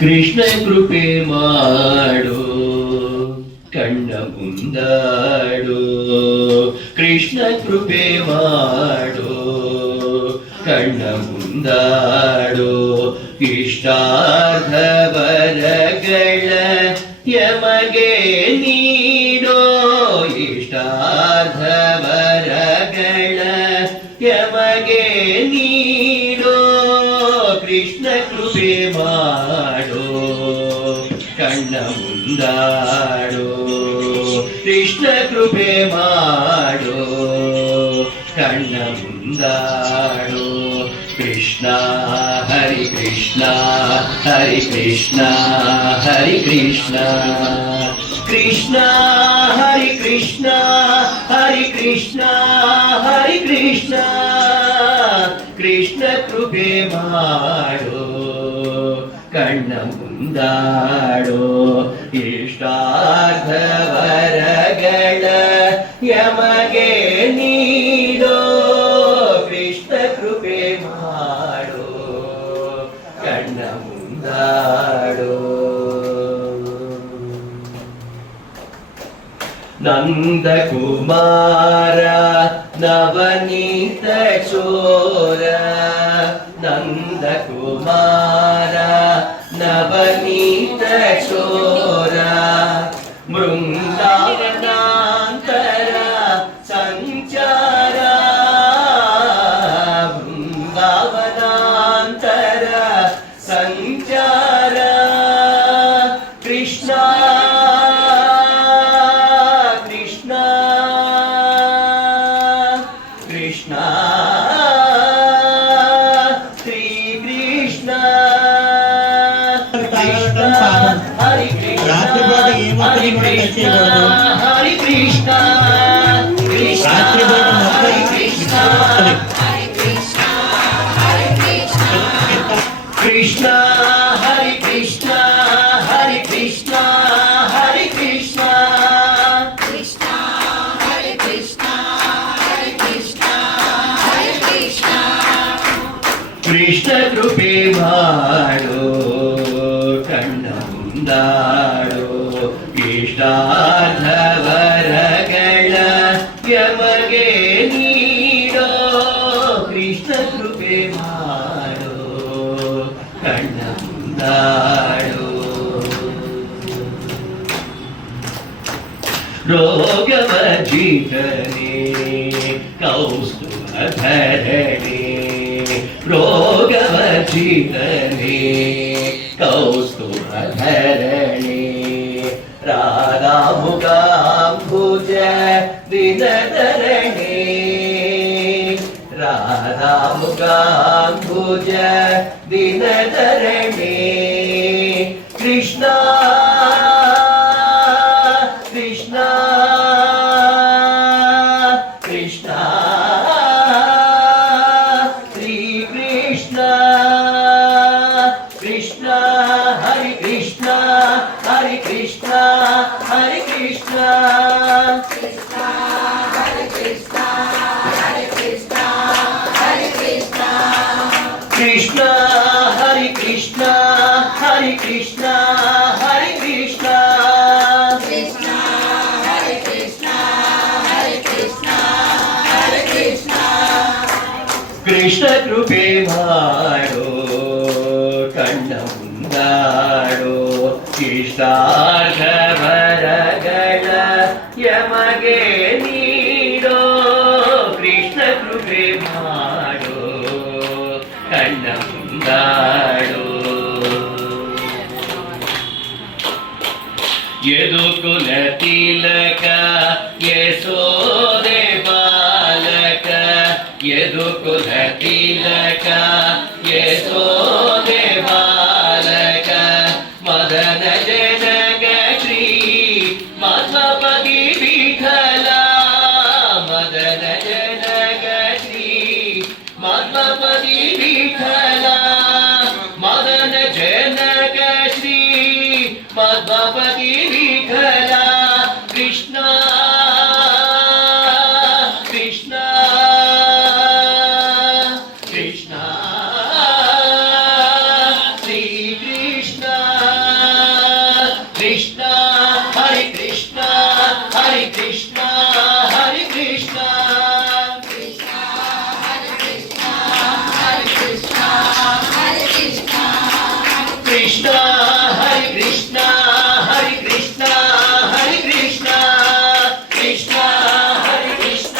ಕೃಷ್ಣ ಕೃಪೆ ಮಾಡು ಕಣ್ಣ ಮುಂದಾಡು, ಕೃಷ್ಣ ಕೃಪೆ ಮಾಡು ಕಣ್ಣ ಮುಂದಾಡು, ಇಷ್ಟಾರ್ಥ ವರಗಳ ಯಮಗೆ ನೀಡೋ, ಇಷ್ಟಾರ್ಥ ವರಗಳ ಯಮಗೆ ನೀಡೋ, ಕೃಷ್ಣ ಕೃಪೆ ಮಾಡೋ ಕಣ್ಣ ಮುಂದಾಡೋ, ಕೃಷ್ಣ ಕೃಪೆ ಮಾಡೋ ಕಣ್ಣ ಮುಂದಾಡೋ. ಕೃಷ್ಣ ಹರಿ ಕೃಷ್ಣ ಹರಿ ಕೃಷ್ಣ ಹರಿ ಕೃಷ್ಣ, ಕೃಷ್ಣ ಹರಿ ಕೃಷ್ಣ ಹರಿ ಕೃಷ್ಣ ಹರಿ ಕೃಷ್ಣ, ಕೃಷ್ಣ ಕೃಪೆ ಮಾಡೋ ಕಣ್ಣ ಮುಂದಾಡೋ, ಇಷ್ಟಾರ್ಥ ವರಗಳ ಯಮಗೆ ನೀಡೋ, ಕೃಷ್ಣ ಕೃಪೆ ಮಾಡೋ ಕಣ್ಣ ಮುಂದಾಡೋ. ನಂದಕುಮಾರ ನವನೀತ ಚೋರ, ನಂದಕುಮಾರ ನವನೀತ ಚೋರ, ಬೃಂದಾವನಾಂತರ ಸಂಚಾರ, ಬೃಂದಾವನಾಂತರ ಸಂಚಾರ, ಕೃಷ್ಣ ಕೃಷ್ಣ ಕೃಷ್ಣ ಶ್ರೀ ಕೃಷ್ಣ ಕೃಷ್ಣ ಹರಿ ಕೃಷ್ಣ ಹರಿ ಕೃಷ್ಣ ಹರಿ ಕೃಷ್ಣ ಕೃಷ್ಣ ಹರಿ ಕೃಷ್ಣ ಕೃಷ್ಣ ಹರಿ ಕೃಷ್ಣ ಹರಿ ಕೃಷ್ಣ ಹರಿ ಕೃಷ್ಣ, ಕೃಷ್ಣ ಹರಿ ಕೃಷ್ಣ ಹರಿ ಕೃಷ್ಣ ಹರಿ ಕೃಷ್ಣ, ಕೃಷ್ಣ ಕೃಪೆ ಮಾಡೋ ಕಣ್ಣ ಮುಂದಾಡೋ, ಇಷ್ಟಾರ್ಥ ವರಗಳ ಯಮಗೆ ನೀಡೋ, ಕೃಷ್ಣ ಕೃಪೆ ಮಾಡೋ ಕಣ್ಣ ಮುಂದಾಡೋ. ರೋಗವರ್ಜಿತನೇ ಕೌಸ್ತುಭಧರಣೆ, ರೋಗವರ್ಜಿತನೇ ಕೌಸ್ತುಭಧರಣೆ, ರಾಧಾಮುಖಾಂಬುಜ ದಿನಧರಣೆ, ರಾಧಾಮುಖಾಂಬುಜ ದಿನಧರಣೆ, ಕೃಷ್ಣ ಕೃಷ್ಣ ಕೃಷ್ಣ ಶ್ರೀ ಕೃಷ್ಣ ಕೃಷ್ಣ ಹರಿ ಕೃಷ್ಣ ಹರಿ ಕೃಷ್ಣ ಹರಿ ಕೃಷ್ಣ, ಕೃಷ್ಣ ಹರಿ ಕೃಷ್ಣ ಹರಿ ಕೃಷ್ಣ ಹರಿ ಕೃಷ್ಣ, ಕೃಷ್ಣ ಹರಿ ಕೃಷ್ಣ ಹರಿ ಕೃಷ್ಣ ಹರಿ ಕೃಷ್ಣ, ಕೃಷ್ಣ ಹರಿ ಕೃಷ್ಣ ಹರಿ ಕೃಷ್ಣ ಹರಿ ಕೃಷ್ಣ, ಕೃಷ್ಣ ಕೃಪೆ ಮಾಡೋ ಕಣ್ಣ ಮುಂದಾಡೋ, ಇಷ್ಟಾರ್ಥ ವರಗಳ ಯಮಗೆ ನೀಡೋ, ಕೃಷ್ಣ ಕೃಪೆ ಮಾಡೋ ಕಣ್ಣ ಮುಂದಾಡೋ. ಯದುಕುಲ ತಿಲಕ ಯಶೋದೆ ಬಾಲಕ, ಯದುಕುಲ ತಿಲಕ ಯಶೋದೆ ಬಾಲಕ, ಮದನ ಜನಕ ಶ್ರೀ ಮಧ್ವಪತಿ ವಿಠಲ, ಮದನ ಜನಕ ಶ್ರೀ ಮಧ್ವಪತಿ ವಿಠಲ, ಮದನ ಜನಕ ಶ್ರೀ ಮಧ್ವಪತಿ ವಿಠಲ, ಕೃಷ್ಣ ಕೃಷ್ಣ ಹರಿ ಕೃಷ್ಣ ಹರಿ ಕೃಷ್ಣ ಹರಿ ಕೃಷ್ಣ ಕೃಷ್ಣ ಹರಿ ಕೃಷ್ಣ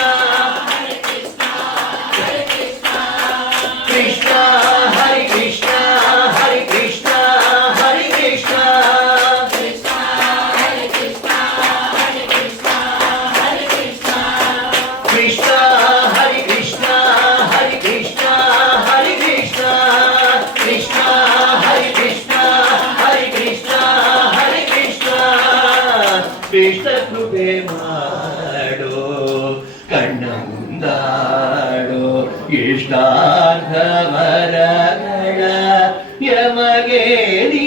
ಕೃಷ್ಣ ಹರಿ ಕೃಷ್ಣ ಹರಿ ಕೃಷ್ಣ ಹರಿ ಕೃಷ್ಣ ಕೃಷ್ಣ ಹರಿ ಕೃಷ್ಣ ಹರಿ ಕೃಷ್ಣ ಹರಿ ಕೃಷ್ಣ ಕೃಷ್ಣ ಹರಿ ಕೃಷ್ಣ ಹರಿ ಕೃಷ್ಣ ಹರಿ ಕೃಷ್ಣ ಕೃಷ್ಣ ಕೃಪೆ ಮಾಡೋ ಕಣ್ಣ ಮುಂದಾಡೋ ಇಷ್ಟಾರ್ಥ ವರಗಳ ಯಮಗೆ ನೀ